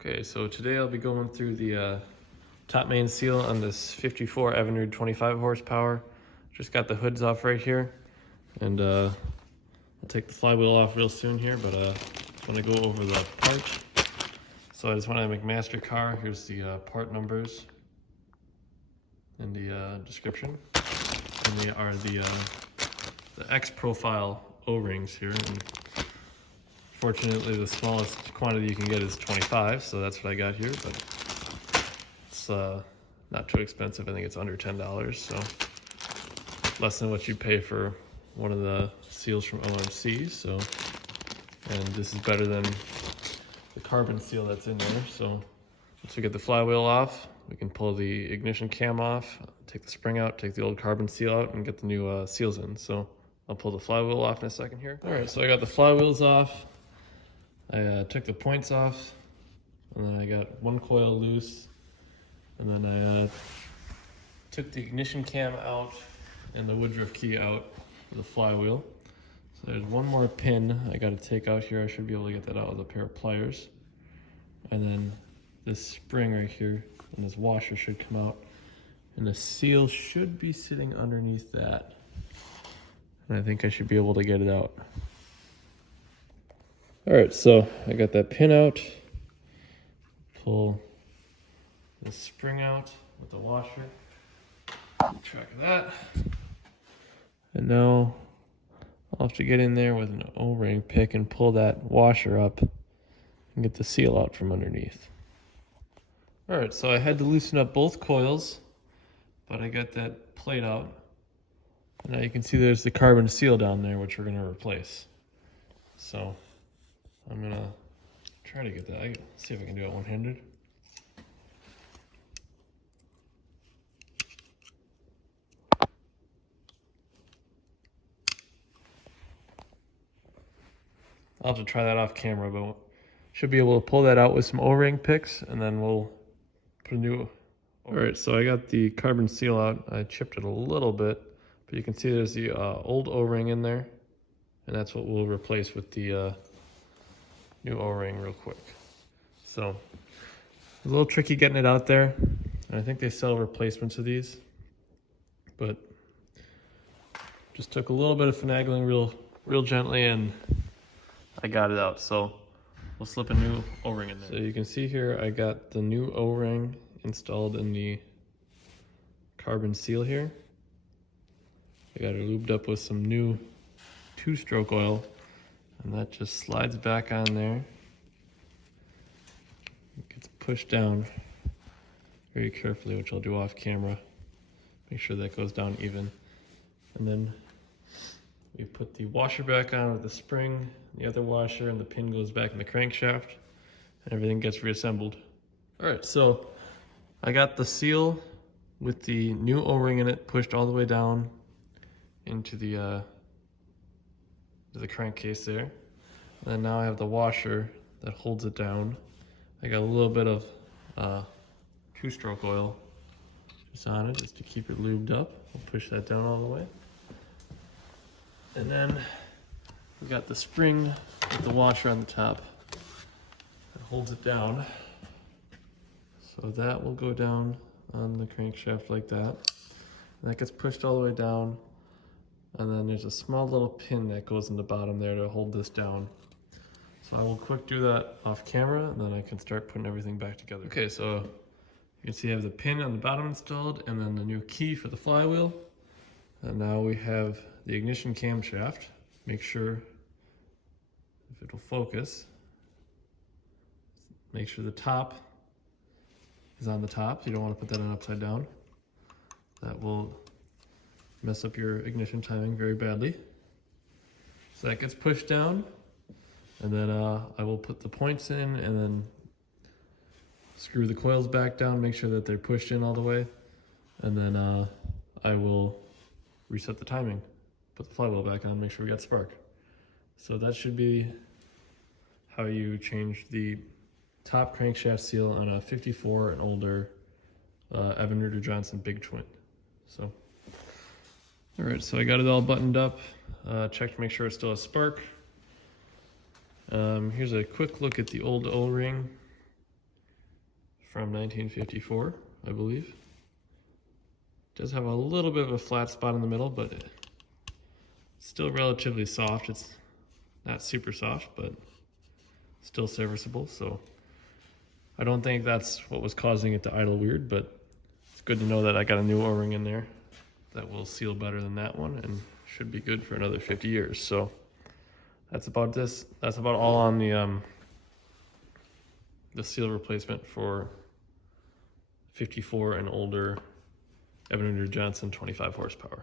Okay, so today I'll be going through the top main seal on this 54 Evinrude 25 horsepower. Just got the hoods off right here, and I'll take the flywheel off real soon here, but I just want to go over the parts. So I just want to make master car. Here's the part numbers in the description. And they are the X profile O-rings here. And fortunately, the smallest quantity you can get is 25, so that's what I got here, but it's not too expensive. I think it's under $10, so less than what you'd pay for one of the seals from OMC. So, and this is better than the carbon seal that's in there. So once we get the flywheel off, we can pull the ignition cam off, take the spring out, take the old carbon seal out, and get the new seals in. So I'll pull the flywheel off in a second here. All right, so I got the flywheels off. I took the points off, and then I got one coil loose, and then I took the ignition cam out and the woodruff key out for the flywheel. So there's one more pin I got to take out here. I should be able to get that out with a pair of pliers. And then this spring right here and this washer should come out, and the seal should be sitting underneath that. And I think I should be able to get it out. All right, so I got that pin out, pull the spring out with the washer, keep track of that. And now I'll have to get in there with an O-ring pick and pull that washer up and get the seal out from underneath. All right, so I had to loosen up both coils, but I got that plate out. And now you can see there's the carbon seal down there, which we're gonna replace. So I'm gonna try to get that. See if I can do it one-handed. I'll have to try that off camera, but should be able to pull that out with some O-ring picks, and then we'll put a new. All right, so I got the carbon seal out. I chipped it a little bit, but you can see there's the old O-ring in there, and that's what we'll replace with the new O-ring real quick. So it's a little tricky getting it out there, and I think they sell replacements of these, but just took a little bit of finagling real gently, and I got it out. So we'll slip a new O-ring in there. So you can see here I got the new O-ring installed in the carbon seal here. I got it lubed up with some new 2-stroke oil, and that just slides back on there. It gets pushed down very carefully, which I'll do off camera. Make sure that goes down even. And then we put the washer back on with the spring, the other washer, and the pin goes back in the crankshaft, and everything gets reassembled. All right, so I got the seal with the new O-ring in it pushed all the way down into the crankcase there. And then now I have the washer that holds it down. I got a little bit of 2-stroke oil just on it, just to keep it lubed up. We'll push that down all the way. And then we got the spring with the washer on the top that holds it down. So that will go down on the crankshaft like that. And that gets pushed all the way down. And then there's a small little pin that goes in the bottom there to hold this down. So I will quick do that off camera, and then I can start putting everything back together. Okay, so you can see I have the pin on the bottom installed, and then the new key for the flywheel. And now we have the ignition camshaft. Make sure, if it'll focus, make sure the top is on the top. You don't want to put that on upside down. That will mess up your ignition timing very badly. So that gets pushed down, and then I will put the points in and then screw the coils back down, make sure that they're pushed in all the way, and then I will reset the timing, put the flywheel back on, make sure we got spark. So that should be how you change the top crankshaft seal on a 54 and older Evinrude Johnson Bigtwin. So, all right, so I got it all buttoned up, checked to make sure it still has spark. Here's a quick look at the old O-ring. from 1954, I believe. Does have a little bit of a flat spot in the middle, but it's still relatively soft. It's not super soft, but still serviceable. So I don't think that's what was causing it to idle weird, but it's good to know that I got a new O-ring in there that will seal better than that one and should be good for another 50 years. So that's about this. That's about all on the seal replacement for 54 and older Evinrude Johnson 25 horsepower.